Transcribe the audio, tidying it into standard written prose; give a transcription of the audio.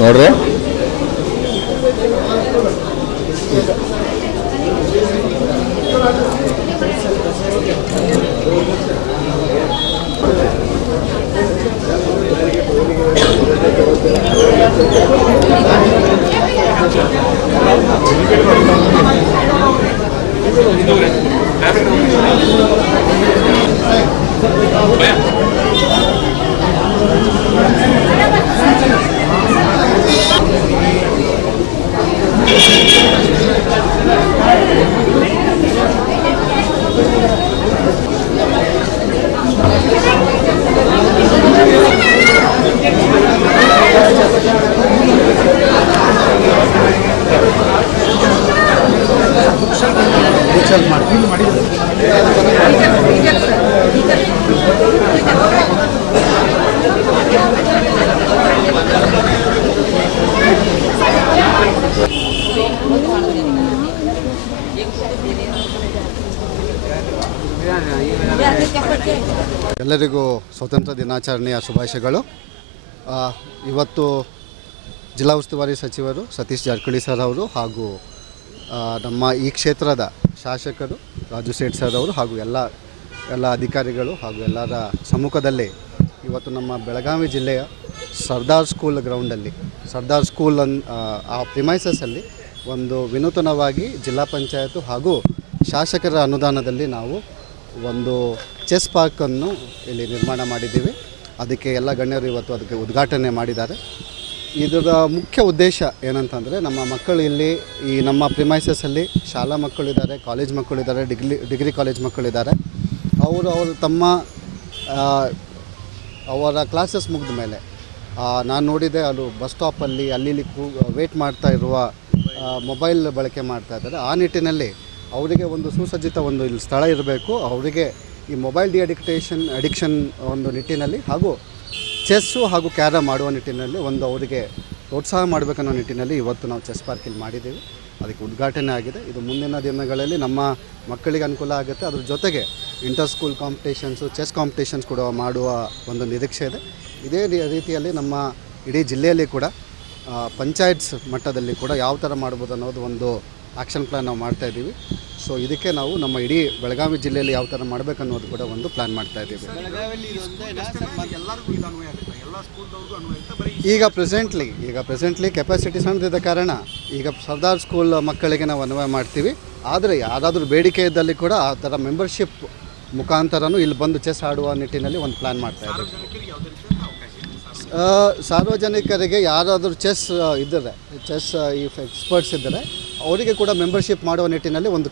ನೋಡ್ರಿ ಎಲ್ಲರಿಗೂ ಸ್ವಾತಂತ್ರ್ಯ ದಿನಾಚರಣೆಯ ಶುಭಾಶಯಗಳು. ಇವತ್ತು ಜಿಲ್ಲಾ ಉಸ್ತುವಾರಿ ಸಚಿವರು ಸತೀಶ್ ಜಾರಕಿಹೊಳಿ ಸರ್ ಅವರು ಹಾಗೂ ನಮ್ಮ ಈ ಕ್ಷೇತ್ರದ ಶಾಸಕರು ರಾಜು ಸೇಠ್ ಸರ್ ಅವರು ಹಾಗೂ ಎಲ್ಲ ಅಧಿಕಾರಿಗಳು ಹಾಗೂ ಎಲ್ಲರ ಸಮ್ಮುಖದಲ್ಲಿ ಇವತ್ತು ನಮ್ಮ ಬೆಳಗಾವಿ ಜಿಲ್ಲೆಯ ಸರ್ದಾರ್ ಸ್ಕೂಲ್ ಗ್ರೌಂಡಲ್ಲಿ ಸರ್ದಾರ್ ಸ್ಕೂಲ್ ಆ ಪ್ರಿಮೈಸಸ್ಸಲ್ಲಿ ಒಂದು ವಿನೂತನವಾಗಿ ಜಿಲ್ಲಾ ಪಂಚಾಯತ್ ಹಾಗೂ ಶಾಸಕರ ಅನುದಾನದಲ್ಲಿ ನಾವು ಒಂದು ಚೆಸ್ ಪಾರ್ಕನ್ನು ಇಲ್ಲಿ ನಿರ್ಮಾಣ ಮಾಡಿದ್ದೀವಿ. ಅದಕ್ಕೆ ಎಲ್ಲ ಗಣ್ಯರು ಇವತ್ತು ಅದಕ್ಕೆ ಉದ್ಘಾಟನೆ ಮಾಡಿದ್ದಾರೆ. ಇದರ ಮುಖ್ಯ ಉದ್ದೇಶ ಏನಂತಂದರೆ ನಮ್ಮ ಮಕ್ಕಳು ಇಲ್ಲಿ ಈ ನಮ್ಮ ಪ್ರಿಮೈಸಸ್ಸಲ್ಲಿ ಶಾಲಾ ಮಕ್ಕಳಿದ್ದಾರೆ, ಕಾಲೇಜ್ ಮಕ್ಕಳಿದ್ದಾರೆ, ಡಿಗ್ರಿ ಕಾಲೇಜ್ ಮಕ್ಕಳಿದ್ದಾರೆ. ಅವರು ತಮ್ಮ ಅವರ ಕ್ಲಾಸಸ್ ಮುಗಿದ ಮೇಲೆ ನಾನು ನೋಡಿದೆ ಅದು ಬಸ್ ಸ್ಟಾಪಲ್ಲಿ ಅಲ್ಲಿ ವೇಟ್ ಮಾಡ್ತಾ ಇರುವ ಮೊಬೈಲ್ ಬಳಕೆ ಮಾಡ್ತಾ ಇದ್ದಾರೆ. ಆ ನಿಟ್ಟಿನಲ್ಲಿ ಅವರಿಗೆ ಒಂದು ಸುಸಜ್ಜಿತ ಒಂದು ಇಲ್ಲಿ ಸ್ಥಳ ಇರಬೇಕು. ಅವರಿಗೆ ಈ ಮೊಬೈಲ್ ಅಡಿಕ್ಷನ್ ಒಂದು ನಿಟ್ಟಿನಲ್ಲಿ ಹಾಗೂ ಚೆಸ್ಸು ಹಾಗೂ ಕ್ಯಾರಮ್ ಮಾಡುವ ನಿಟ್ಟಿನಲ್ಲಿ ಒಂದು ಅವರಿಗೆ ಪ್ರೋತ್ಸಾಹ ಮಾಡಬೇಕನ್ನೋ ನಿಟ್ಟಿನಲ್ಲಿ ಇವತ್ತು ನಾವು ಚೆಸ್ ಪಾರ್ಕ್ ಇಲ್ಲಿ ಮಾಡಿದ್ದೀವಿ. ಅದಕ್ಕೆ ಉದ್ಘಾಟನೆ ಆಗಿದೆ. ಇದು ಮುಂದಿನ ದಿನಗಳಲ್ಲಿ ನಮ್ಮ ಮಕ್ಕಳಿಗೆ ಅನುಕೂಲ ಆಗುತ್ತೆ. ಅದ್ರ ಜೊತೆಗೆ inter school competitions, chess competitions ಕೂಡ ಮಾಡುವ ಒಂದು ನಿರೀಕ್ಷೆ ಇದೆ. ಇದೇ ರೀತಿಯಲ್ಲಿ ನಮ್ಮ ಇಡೀ ಜಿಲ್ಲೆಯಲ್ಲಿ ಕೂಡ ಪಂಚಾಯತ್ಸ್ ಮಟ್ಟದಲ್ಲಿ ಕೂಡ ಯಾವ ಥರ ಮಾಡ್ಬೋದು ಅನ್ನೋದು ಒಂದು ಆ್ಯಕ್ಷನ್ ಪ್ಲ್ಯಾನ್ ನಾವು ಮಾಡ್ತಾಯಿದ್ದೀವಿ. ಸೊ ಇದಕ್ಕೆ ನಾವು ನಮ್ಮ ಇಡೀ ಬೆಳಗಾವಿ ಜಿಲ್ಲೆಯಲ್ಲಿ ಯಾವ ಥರ ಮಾಡಬೇಕನ್ನೋದು ಕೂಡ ಒಂದು ಪ್ಲ್ಯಾನ್ ಮಾಡ್ತಾಯಿದ್ದೀವಿ. ಈಗ ಪ್ರೆಸೆಂಟ್ಲಿ ಕೆಪಾಸಿಟಿ ಸಣ್ಣದಿದ್ದ ಕಾರಣ ಈಗ ಸರ್ದಾರ್ ಸ್ಕೂಲ್ ಮಕ್ಕಳಿಗೆ ನಾವು ಅನ್ವಯ ಮಾಡ್ತೀವಿ. ಆದರೆ ಯಾರಾದರೂ ಬೇಡಿಕೆ ಇದ್ದಲ್ಲಿ ಕೂಡ ಆ ಥರ ಮೆಂಬರ್ಶಿಪ್ ಮುಖಾಂತರನೂ ಇಲ್ಲಿ ಬಂದು ಚೆಸ್ ಆಡುವ ನಿಟ್ಟಿನಲ್ಲಿ ಒಂದು ಪ್ಲ್ಯಾನ್ ಮಾಡ್ತಾಯಿದ್ದೀವಿ. ಸಾರ್ವಜನಿಕರಿಗೆ ಯಾರಾದರೂ ಚೆಸ್ ಈ ಎಕ್ಸ್ಪರ್ಟ್ಸ್ ಇದ್ದರೆ ಅವರಿಗೆ ಕೂಡ ಮೆಂಬರ್ಶಿಪ್ ಮಾಡುವ ನಿಟ್ಟಿನಲ್ಲಿ ಒಂದು